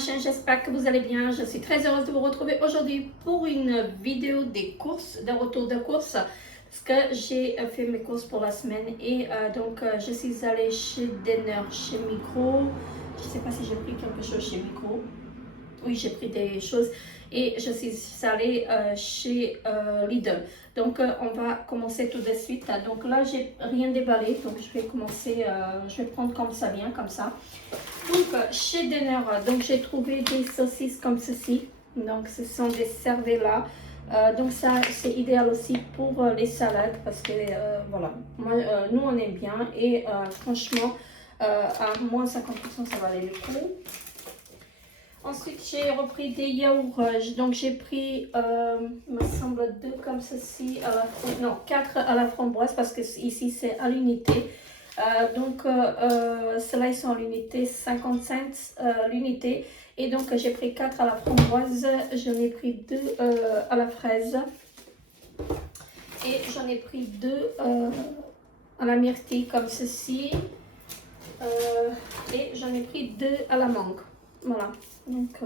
chaîne, j'espère que vous allez bien. Je suis très heureuse de vous retrouver aujourd'hui pour une vidéo des courses, de retour de courses. Parce que j'ai fait mes courses pour la semaine et je suis allée chez Denner, chez Micro. Je ne sais pas si j'ai pris quelque chose chez Micro. Oui, j'ai pris des choses et je suis allée chez Lidl. Donc, on va commencer tout de suite. Donc là, j'ai rien déballé. Donc, je vais commencer, je vais prendre comme ça vient, comme ça. Donc, chez Denner, donc j'ai trouvé des saucisses comme ceci. Donc, ce sont des cervelas. Donc, ça, c'est idéal aussi pour les salades parce que, voilà, moi, nous, on aime bien. Et franchement, à moins 50%, ça valait le coup. Ensuite, j'ai repris des yaourts. Donc, j'ai pris, il me semble, 2 comme ceci, à la non, 4 à la framboise parce que ici, c'est à l'unité. Ceux-là, ils sont à l'unité, 50 cents l'unité. Et donc, j'ai pris 4 à la framboise. J'en ai pris 2 à la fraise. Et j'en ai pris 2 à la myrtille comme ceci. Et j'en ai pris 2 à la mangue. Voilà, donc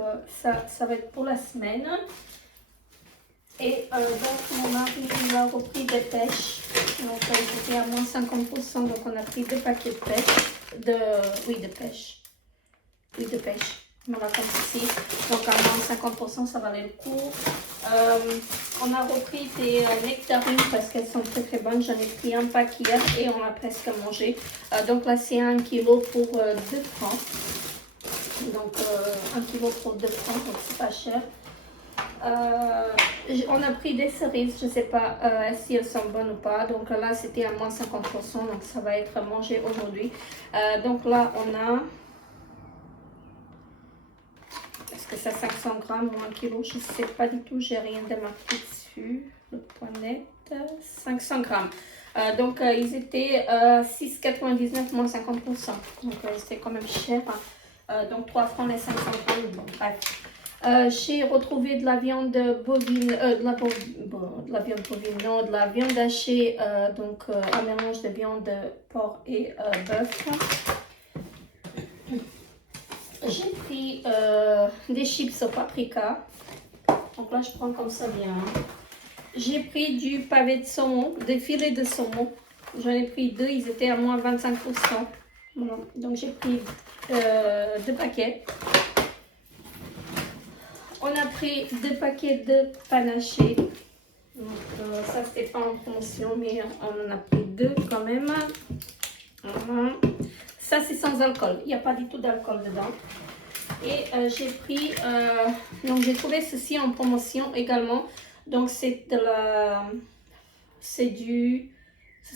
ça va être pour la semaine. Et donc mon mari il a repris des pêches. Donc j'étais à moins 50%, donc on a pris 2 paquets de pêche. Oui, de pêche. Oui, de pêche. Voilà, comme ceci. Donc à moins 50%, ça valait le coup. On a repris des nectarines parce qu'elles sont très très bonnes. J'en ai pris un paquet et on a presque mangé. Donc là, c'est 1 kilo pour 2 francs. Donc 1 kilo pour 2 francs, donc c'est pas cher. On a pris des cerises, je ne sais pas si elles sont bonnes ou pas. Donc là c'était à moins 50%, donc ça va être mangé aujourd'hui. Donc là on a, est-ce que c'est 500 grammes ou 1 kilo? Je ne sais pas du tout, j'ai rien de marqué dessus. Le point net, 500 grammes. Donc ils étaient 6,99 moins 50%. Donc c'était quand même cher. Donc 3 francs les 500 grammes. Bon, bref. J'ai retrouvé de la viande bovine, de la viande bovine, non, de la viande hachée, un mélange de viande, porc et bœuf. J'ai pris des chips au paprika. Donc là, je prends comme ça bien. J'ai pris du pavé de saumon, des filets de saumon. J'en ai pris 2, ils étaient à moins 25%. Voilà. Donc j'ai pris 2 paquets. On a pris 2 paquets de panaché. Donc ça c'était pas en promotion, mais on en a pris 2 quand même. Ça c'est sans alcool, il n'y a pas du tout d'alcool dedans. Et j'ai pris, donc j'ai trouvé ceci en promotion également. Donc c'est de la, ce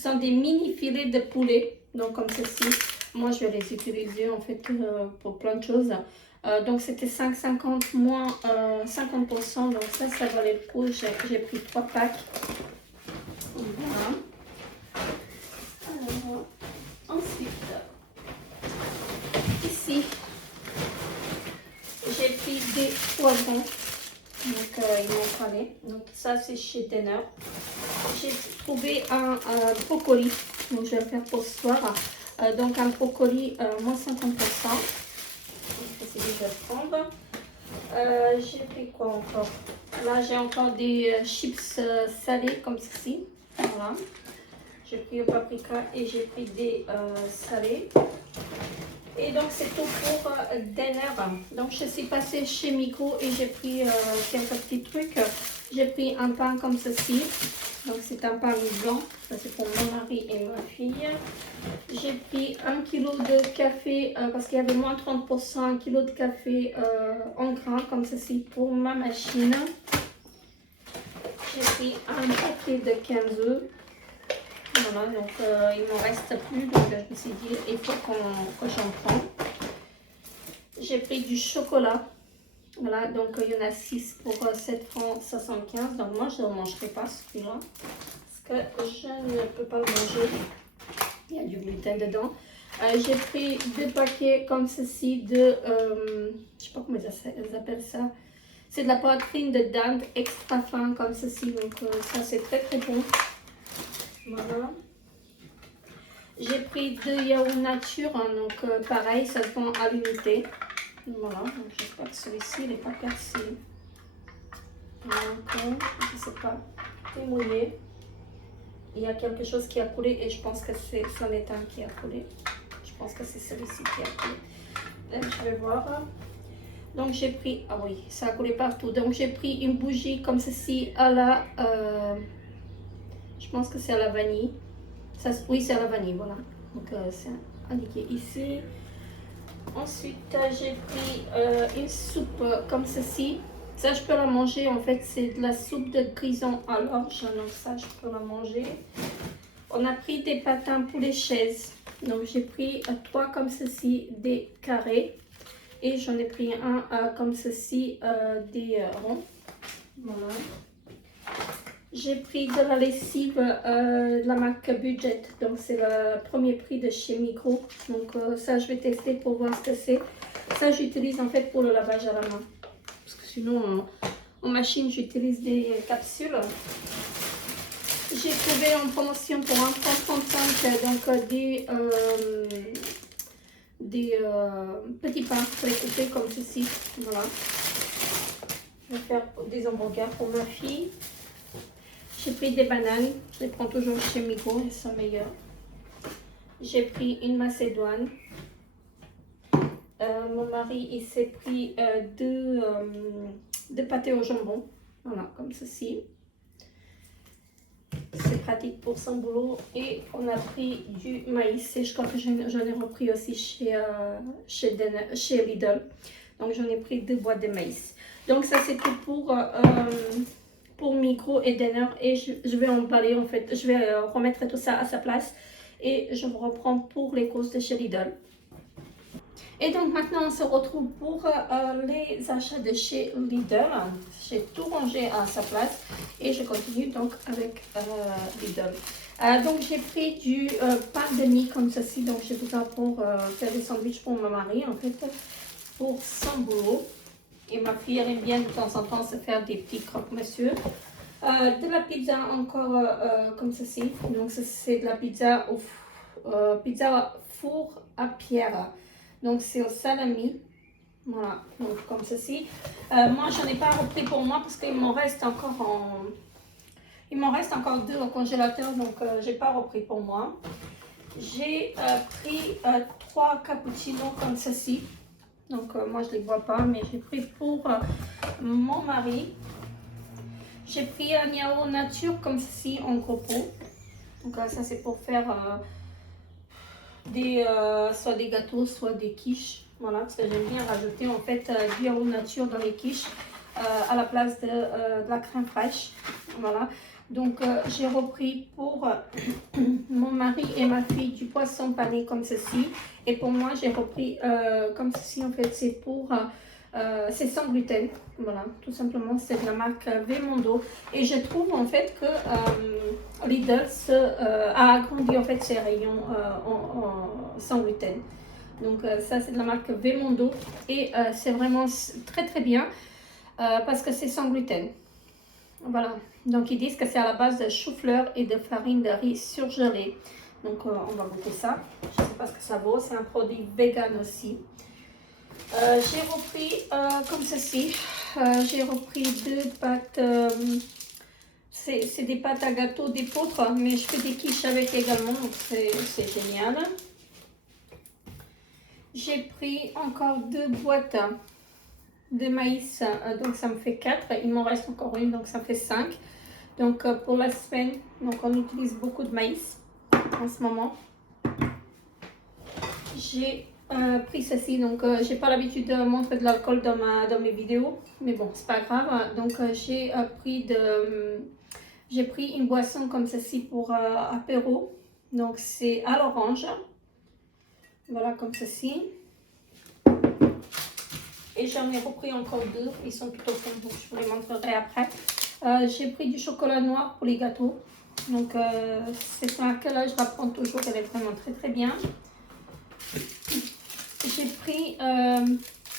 sont des mini filets de poulet. Donc comme ceci, moi je vais les utiliser en fait pour plein de choses. Donc c'était 5,50 moins 50%, donc ça valait le coup. J'ai pris 3 packs. Voilà. Alors, ensuite, ici, j'ai pris des poivrons. Donc ils m'ont parlé. Donc ça c'est chez Denner. J'ai trouvé un brocoli. Donc je vais le faire pour ce soir. Donc un brocoli moins 50%. Je vais prendre. J'ai pris quoi encore? Là j'ai encore des chips salés comme ceci. Voilà. J'ai pris le paprika et j'ai pris des salés. Et donc c'est tout pour Denner. Donc je suis passée chez Micro et j'ai pris quelques petits trucs. J'ai pris un pain comme ceci. Donc c'est un pain blanc. Ça c'est pour mon mari et ma fille. J'ai pris 1 kg de café parce qu'il y avait moins 30%. 1 kg de café en grains comme ceci pour ma machine. J'ai pris un paquet de 15 œufs. Voilà, donc il ne m'en reste plus, donc je me suis dit il faut que j'en prenne. J'ai pris du chocolat. Voilà, donc il y en a 6 pour 7 francs 75. Donc moi je ne mangerai pas celui-là parce que je ne peux pas le manger. Il y a du gluten dedans. J'ai pris 2 paquets comme ceci de, je ne sais pas comment ils appellent ça. C'est de la poitrine de dinde extra fin comme ceci, donc ça c'est très très bon. Voilà. J'ai pris 2 yaourts nature, hein, donc pareil, ça se vend à l'unité. Voilà, donc j'espère que celui-ci n'est pas percé. Donc, je ne sais pas, tout est mouillé. Il y a quelque chose qui a coulé et je pense que c'en est un qui a coulé. Je pense que c'est celui-ci qui a coulé. Donc, je vais voir. Donc j'ai pris, ah oui, ça a coulé partout. Donc j'ai pris une bougie comme ceci à la, je pense que c'est à la vanille. Ça, oui, c'est à la vanille, voilà. Donc c'est indiqué ici. Ensuite, j'ai pris une soupe comme ceci. Ça, je peux la manger. En fait, c'est de la soupe de grison à l'orge. Donc ça, je peux la manger. On a pris des patins pour les chaises. Donc j'ai pris 3 comme ceci, des carrés. Et j'en ai pris un comme ceci, des ronds. Voilà. J'ai pris de la lessive de la marque Budget. Donc c'est le premier prix de chez Migros. Donc ça je vais tester pour voir ce que c'est. Ça j'utilise en fait pour le lavage à la main. Parce que sinon en machine j'utilise des capsules. J'ai trouvé en promotion pour 1,35 donc des petits pains précoupés comme ceci. Voilà. Je vais faire des hamburgers pour ma fille. J'ai pris des bananes. Je les prends toujours chez Migros, elles sont meilleures. J'ai pris une macédoine. Mon mari il s'est pris deux pâtés au jambon. Voilà, comme ceci. C'est pratique pour son boulot. Et on a pris du maïs. Et je crois que j'en ai repris aussi chez Lidl. Donc j'en ai pris 2 boîtes de maïs. Donc ça c'est tout pour Migros et Denner. Et je vais emballer en fait. Je vais remettre tout ça à sa place. Et je vous reprends pour les courses de chez Lidl. Et donc maintenant on se retrouve pour les achats de chez Lidl. J'ai tout rangé à sa place et je continue donc avec Lidl. Donc j'ai pris du pain de mie comme ceci. Donc j'ai besoin pour faire des sandwichs pour mon mari en fait, pour son boulot. Et ma fille aime bien de temps en temps se faire des petits croque-monsieur. De la pizza encore comme ceci. Donc c'est de la pizza pizza four à pierre. Donc c'est au salami. Voilà, donc comme ceci. Moi j'en ai pas repris pour moi parce qu'il m'en reste encore il m'en reste encore 2 au congélateur, donc j'ai pas repris pour moi. J'ai pris 3 cappuccinos comme ceci. Donc moi je les bois pas, mais j'ai pris pour mon mari. J'ai pris un yaourt nature comme ceci en gros pot. Donc ça c'est pour faire soit des gâteaux, soit des quiches. Voilà, parce que j'aime bien rajouter en fait du yaourt nature dans les quiches à la place de la crème fraîche. Voilà, donc j'ai repris pour mon mari et ma fille du poisson pané comme ceci. Et pour moi, j'ai repris comme ceci en fait, c'est pour... c'est sans gluten, voilà, tout simplement, c'est de la marque Vemondo. Et je trouve en fait que Lidl a agrandi en fait ses rayons sans gluten. Donc ça c'est de la marque Vemondo et c'est vraiment très très bien parce que c'est sans gluten. Voilà, donc ils disent que c'est à la base de chou-fleur et de farine de riz surgelée. Donc on va goûter ça, je ne sais pas ce que ça vaut, c'est un produit vegan aussi. J'ai repris comme ceci, j'ai repris 2 pâtes, c'est des pâtes à gâteau d'épeautre, mais je fais des quiches avec également, donc c'est génial. J'ai pris encore 2 boîtes de maïs, donc ça me fait 4, il m'en reste encore une, donc ça fait 5. Donc pour la semaine, donc on utilise beaucoup de maïs en ce moment. J'ai pris ceci, donc j'ai pas l'habitude de montrer de l'alcool dans mes vidéos, mais bon c'est pas grave. Donc j'ai pris une boisson comme ceci pour apéro, donc c'est à l'orange, voilà comme ceci. Et j'en ai repris encore 2, ils sont plutôt bons, donc je vous les montrerai après. J'ai pris du chocolat noir pour les gâteaux, donc cette marque-là je la prends toujours, elle est vraiment très très bien. J'ai pris, je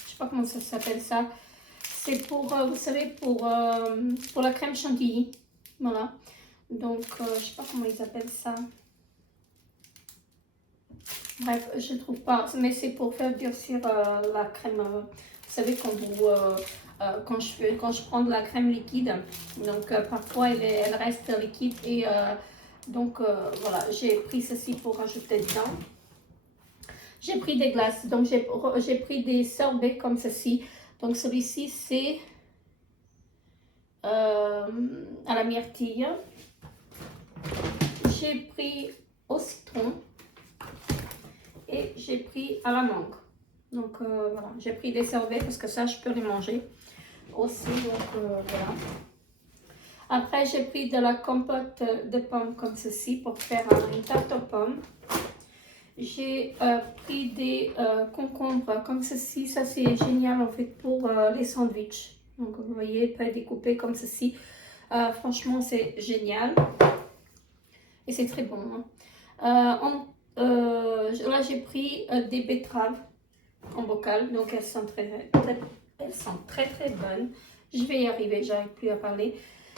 sais pas comment ça s'appelle ça, c'est pour, vous savez, pour la crème chantilly, voilà. Donc je sais pas comment ils appellent ça. Bref, je ne trouve pas, mais c'est pour faire durcir la crème. Vous savez, quand je prends de la crème liquide, donc parfois elle reste liquide et donc voilà, j'ai pris ceci pour rajouter dedans. J'ai pris des glaces, donc j'ai pris des sorbets comme ceci. Donc celui-ci c'est à la myrtille. J'ai pris au citron et j'ai pris à la mangue. Donc voilà, j'ai pris des sorbets parce que ça je peux les manger aussi. Donc voilà. Après j'ai pris de la compote de pommes comme ceci pour faire une tarte aux pommes. J'ai pris des concombres comme ceci. Ça c'est génial en fait pour les sandwichs. Donc vous voyez, pas découpé comme ceci. Franchement c'est génial. Et c'est très bon. Hein. Là j'ai pris des betteraves en bocal. Donc elles sont très bonnes. Je vais y arriver, j'arrive plus à parler.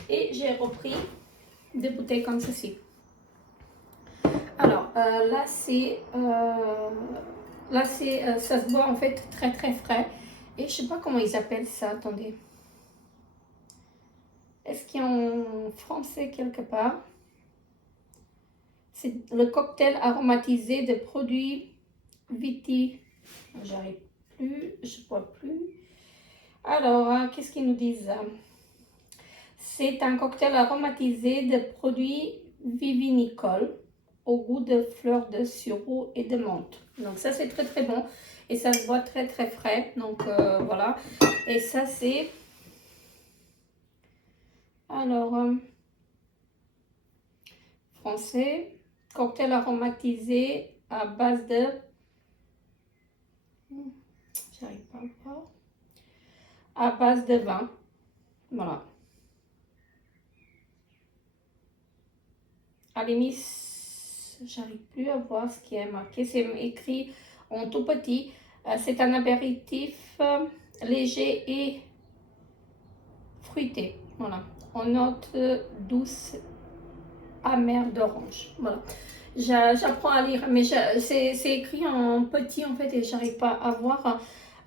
Et j'ai repris des bouteilles comme ceci. Alors là ça se boit en fait très frais. Et je sais pas comment ils appellent ça, attendez. Est-ce qu'il y a en français quelque part? C'est le cocktail aromatisé de produits viti. J'arrive plus, je vois plus. Alors, qu'est-ce qu'ils nous disent? C'est un cocktail aromatisé de produits vivinicoles au goût de fleurs de sureau et de menthe. Donc ça c'est très bon et ça se boit très frais. Donc voilà. Et ça c'est... Alors, français, cocktail aromatisé à base de... J'arrive pas à voir. À base de vin. Voilà. À l'émis, j'arrive plus à voir ce qui est marqué. C'est écrit en tout petit. C'est un apéritif léger et fruité. Voilà. En note douce, amère d'orange. Voilà. J'apprends à lire, mais c'est écrit en petit en fait et j'arrive pas à voir.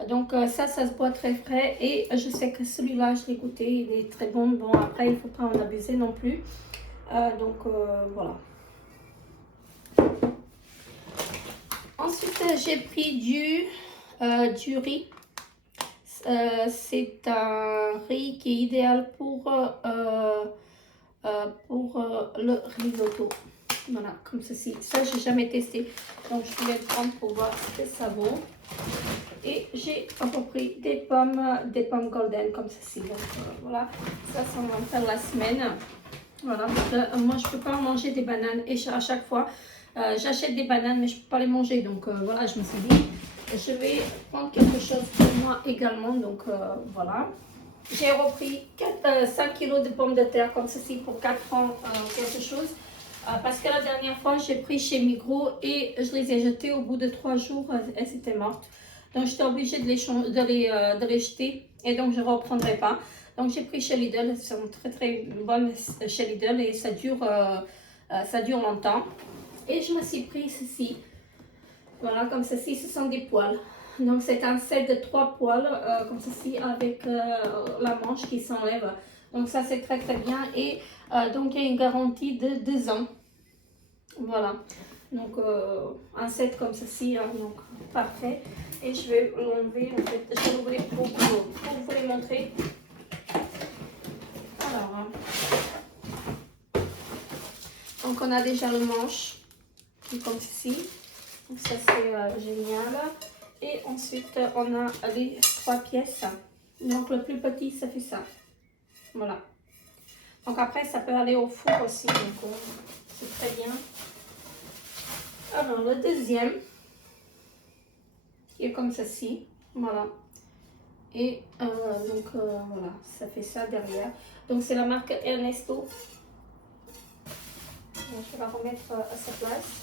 Donc ça se boit très frais et je sais que celui-là, je l'ai goûté, il est très bon. Bon, après, il ne faut pas en abuser non plus. Donc voilà. Ensuite, j'ai pris du riz. C'est un riz qui est idéal pour le risotto. Voilà, comme ceci. Ça, j'ai jamais testé. Donc, je voulais le prendre pour voir ce que ça vaut. Et j'ai pris des pommes golden comme ceci. Donc, voilà, ça va me faire la semaine. Voilà, moi, je peux pas manger des bananes. Et à chaque fois, j'achète des bananes, mais je peux pas les manger. Donc, voilà, je me suis dit, je vais prendre quelque chose pour moi également. Donc, voilà. J'ai repris 5 kg de pommes de terre comme ceci pour 4 francs quelque chose. Parce que la dernière fois, j'ai pris chez Migros et je les ai jetées au bout de 3 jours. Elles étaient mortes. Donc, j'étais obligée de les jeter. Et donc, je ne reprendrai pas. Donc, j'ai pris chez Lidl. Elles sont très bonnes chez Lidl et ça dure longtemps. Et je me suis pris ceci. Voilà, comme ceci, ce sont des poils. Donc, c'est un set de 3 poils, comme ceci, avec la manche qui s'enlève. Donc, ça, c'est très bien. Et donc, il y a une garantie de 2 ans. Voilà. Donc, un set comme ceci, hein, donc parfait. Et je vais l'enlever, en fait. Je vais l'ouvrir pour vous les montrer. Alors, donc, on a déjà le manche, comme ceci. Donc, ça, c'est génial. Et ensuite, on a les 3 pièces. Donc, le plus petit, ça fait ça. Voilà. Donc, après, ça peut aller au four aussi. Donc, c'est très bien. Alors, le deuxième, qui est comme ceci. Voilà. Et donc, voilà, ça fait ça derrière. Donc, c'est la marque Ernesto. Donc, je vais la remettre à sa place.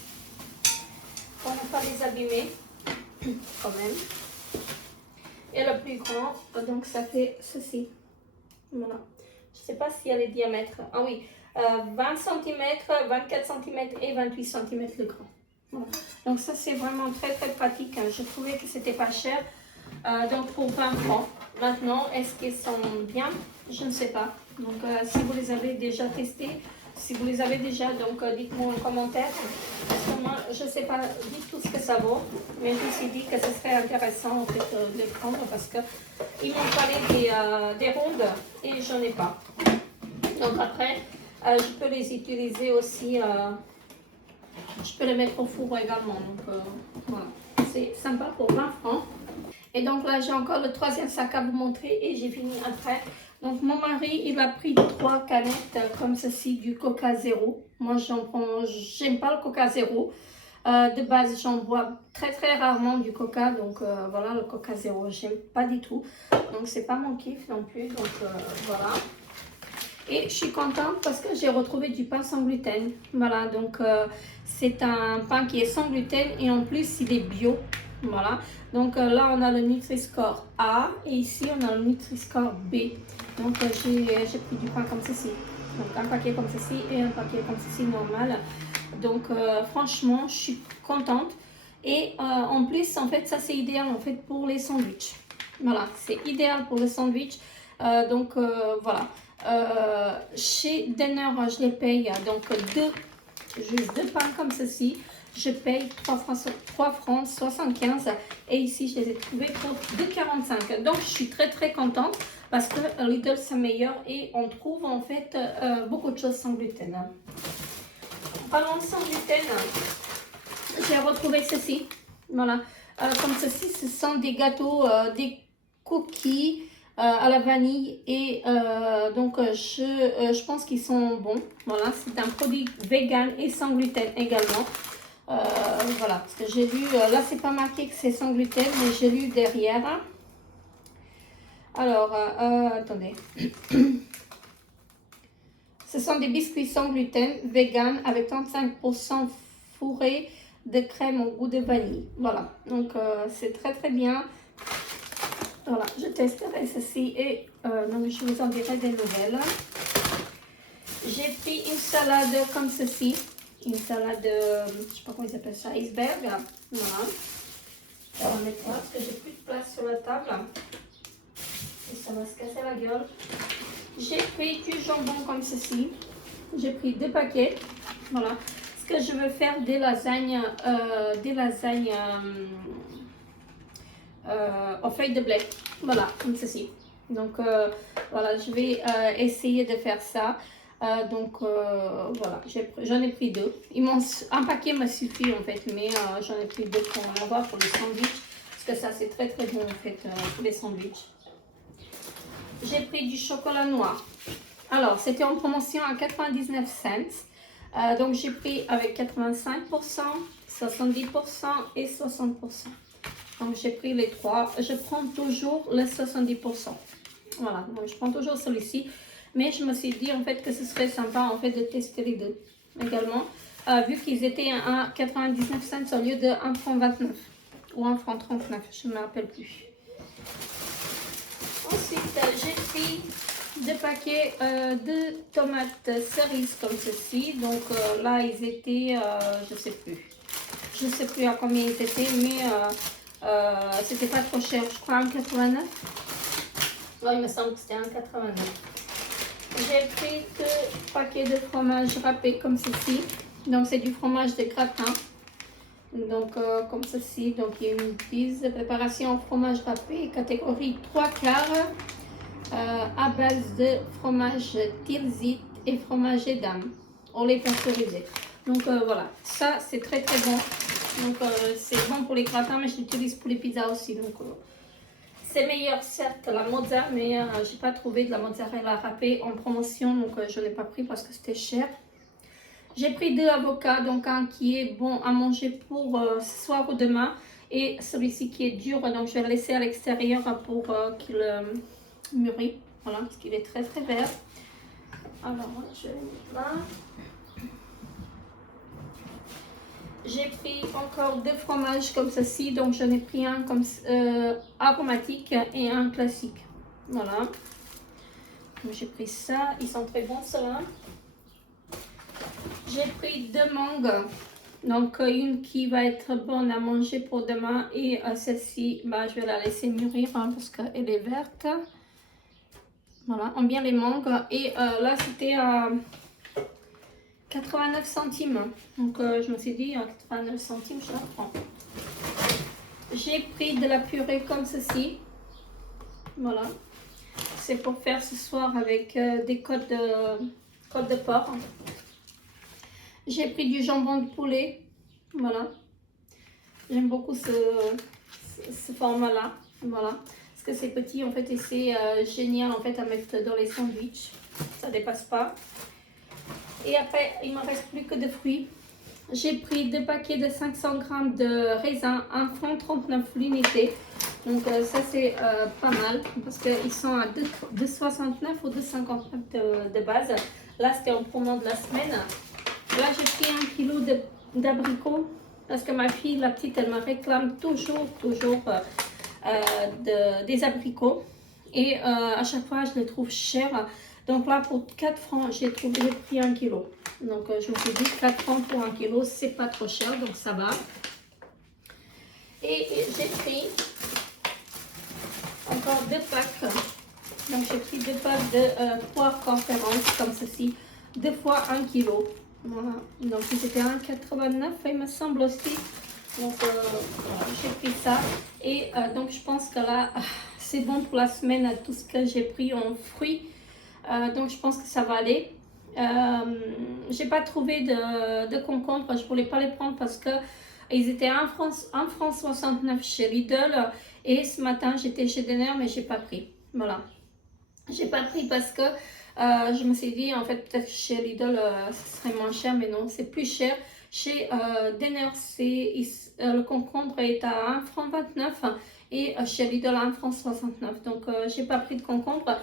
Pour ne pas les abîmer, quand même. Et le plus grand, donc ça fait ceci. Voilà. Je ne sais pas s'il y a les diamètres. Ah oui, 20 cm, 24 cm et 28 cm le grand. Voilà. Donc ça c'est vraiment très très pratique. Je trouvais que c'était pas cher. Donc pour 20 francs. Maintenant, est-ce qu'ils sont bien? Je ne sais pas. Donc si vous les avez déjà testés, si vous les avez déjà, donc dites-moi en commentaire. Parce que moi, je ne sais pas du tout ce que ça vaut. Mais je me suis dit que ce serait intéressant en fait, de les prendre parce qu'ils m'ont parlé des rondes et je n'en ai pas. Donc après, je peux les utiliser aussi. Je peux les mettre au four également. Donc voilà, c'est sympa pour 20 francs. Et donc là, j'ai encore le troisième sac à vous montrer et j'ai fini après. Donc mon mari, il a pris 3 canettes comme ceci du Coca Zéro. Moi, j'en prends, j'aime pas le Coca Zéro. De base, j'en bois très très rarement du Coca. Donc voilà, le Coca Zéro, j'aime pas du tout. Donc c'est pas mon kiff non plus. Donc voilà. Et je suis contente parce que j'ai retrouvé du pain sans gluten. Voilà, donc c'est un pain qui est sans gluten et en plus il est bio. Voilà, donc là on a le Nutri-Score A et ici on a le Nutri-Score B. Donc j'ai pris du pain comme ceci. Donc un paquet comme ceci et un paquet comme ceci normal. Donc franchement je suis contente. Et en plus en fait ça c'est idéal en fait pour les sandwichs. Voilà, c'est idéal pour le sandwich. Donc voilà. Chez Denner, je les paye donc juste deux pains comme ceci. Je paye 3 francs 75 et ici je les ai trouvés pour 2,45. Donc je suis très très contente parce que Lidl c'est meilleur et on trouve en fait beaucoup de choses sans gluten. Parlons de sans gluten, j'ai retrouvé ceci. Voilà, comme ceci, ce sont des gâteaux, des cookies à la vanille et donc je pense qu'ils sont bons. Voilà, c'est un produit vegan et sans gluten également. Voilà, parce que j'ai lu, là c'est pas marqué que c'est sans gluten, mais j'ai lu derrière. Alors, attendez. Ce sont des biscuits sans gluten, vegan, avec 35% fourré de crème au goût de vanille. Voilà, donc c'est très très bien. Voilà, je testerai ceci et donc je vous en dirai des nouvelles. J'ai pris une salade comme ceci. Une salade, je ne sais pas comment ils appellent ça, iceberg. Voilà. On va mettre là parce que j'ai plus de place sur la table. Et ça va se casser la gueule. J'ai pris du jambon comme ceci. J'ai pris 2 paquets. Voilà. Parce que je veux faire des lasagnes, aux feuilles de blé. Voilà, comme ceci. Donc voilà, je vais essayer de faire ça. Voilà, j'en ai pris 2. Un paquet me suffit en fait, mais j'en ai pris 2 pour en avoir pour les sandwichs. Parce que ça c'est très très bon en fait pour les sandwichs. J'ai pris du chocolat noir. Alors, c'était en promotion à 99 cents. Donc, j'ai pris avec 85%, 70% et 60%. Donc, j'ai pris les 3. Je prends toujours les 70%. Voilà, donc je prends toujours celui-ci. Mais je me suis dit en fait que ce serait sympa en fait de tester les deux également. Vu qu'ils étaient à 99 cents au lieu de 1 franc 29 ou 1 franc 39, je ne me rappelle plus. Ensuite, j'ai pris 2 paquets de tomates cerises comme ceci. Donc là, ils étaient, je sais plus. Je sais plus à combien ils étaient, mais c'était pas trop cher. Je crois 1,89. Oui, il me semble que c'était 1,89. J'ai pris 2 paquets de fromage râpé comme ceci. Donc c'est du fromage de gratin. Donc comme ceci, donc il y a une prise préparation au fromage râpé, catégorie 3 quarts, à base de fromage tilsit et fromage edam, au lait pasteurisé. Donc voilà, ça c'est très très bon. Donc c'est bon pour les gratins, mais je l'utilise pour les pizzas aussi. Donc c'est meilleur certes la mozza, mais j'ai pas trouvé de la mozzarella râpée en promotion, donc je l'ai pas pris parce que c'était cher. J'ai pris 2 avocats, donc un qui est bon à manger pour ce soir ou demain et celui-ci qui est dur, donc je vais le laisser à l'extérieur pour qu'il mûrit, voilà, parce qu'il est très très vert. Alors, je vais le mettre là. J'ai pris encore 2 fromages comme ceci, donc j'en ai pris un comme aromatique et un classique. Voilà, j'ai pris ça, ils sont très bons ceux-là. J'ai pris 2 mangues Donc une qui va être bonne à manger pour demain et celle-ci, bah, je vais la laisser mûrir hein, parce qu'elle est verte. Voilà, on bien les mangues. Et là c'était à 89 centimes. Donc je me suis dit à 89 centimes je la prends. J'ai pris de la purée comme ceci. Voilà. C'est pour faire ce soir avec des côtes de porc. J'ai pris du jambon de poulet. Voilà. J'aime beaucoup ce format-là. Voilà. Parce que c'est petit en fait et c'est génial en fait à mettre dans les sandwichs. Ça dépasse pas. Et après, il ne me reste plus que de fruits. J'ai pris 2 paquets de 500 g de raisins, un franc 39 l'unité. Donc ça c'est pas mal parce qu'ils sont à 2,69 ou 2,59 de base. Là c'était en promo de la semaine. Là j'ai pris 1 kilo d'abricots parce que ma fille, la petite, elle me réclame toujours des abricots. Et à chaque fois je les trouve chers. Donc là pour 4 francs j'ai pris 1 kilo. Donc je me suis dit 4 francs pour 1 kilo c'est pas trop cher donc ça va. Et j'ai pris encore 2 packs. Donc j'ai pris 2 packs de poires conférence comme ceci. 2 fois 1 kilo. Voilà. Donc c'était 1,89 il me semble aussi. Donc voilà, j'ai pris ça. Et donc je pense que là c'est bon pour la semaine tout ce que j'ai pris en fruits. Donc je pense que ça va aller. J'ai pas trouvé de concombres. Je voulais pas les prendre parce que ils étaient à 1 franc 69 chez Lidl. Et ce matin j'étais chez Denner mais j'ai pas pris. Voilà. J'ai pas pris parce que je me suis dit en fait peut-être chez Lidl ce serait moins cher mais non c'est plus cher. Chez Denner le concombre est à 1 franc 29 et chez Lidl à 1 franc 69. Donc j'ai pas pris de concombre.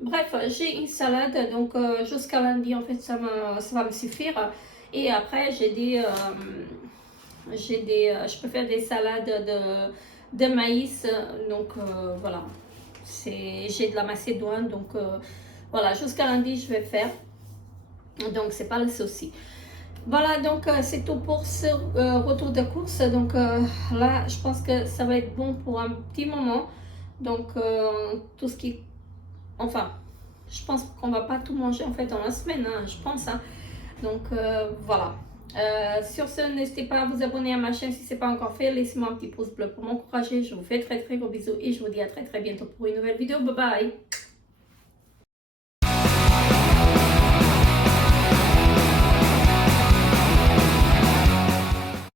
Bref, j'ai une salade, donc jusqu'à lundi, en fait, ça va me suffire. Et après, je peux faire des salades de maïs, donc voilà. J'ai de la macédoine, donc voilà, jusqu'à lundi, je vais faire. Donc, c'est pas le souci. Voilà, donc c'est tout pour ce retour de course. Donc là, je pense que ça va être bon pour un petit moment. Donc, tout ce qui... Enfin, je pense qu'on va pas tout manger en fait dans la semaine, hein, je pense. Hein. Donc voilà. Sur ce, n'hésitez pas à vous abonner à ma chaîne si ce n'est pas encore fait. Laissez-moi un petit pouce bleu pour m'encourager. Je vous fais très gros bisous et je vous dis à très bientôt pour une nouvelle vidéo. Bye bye.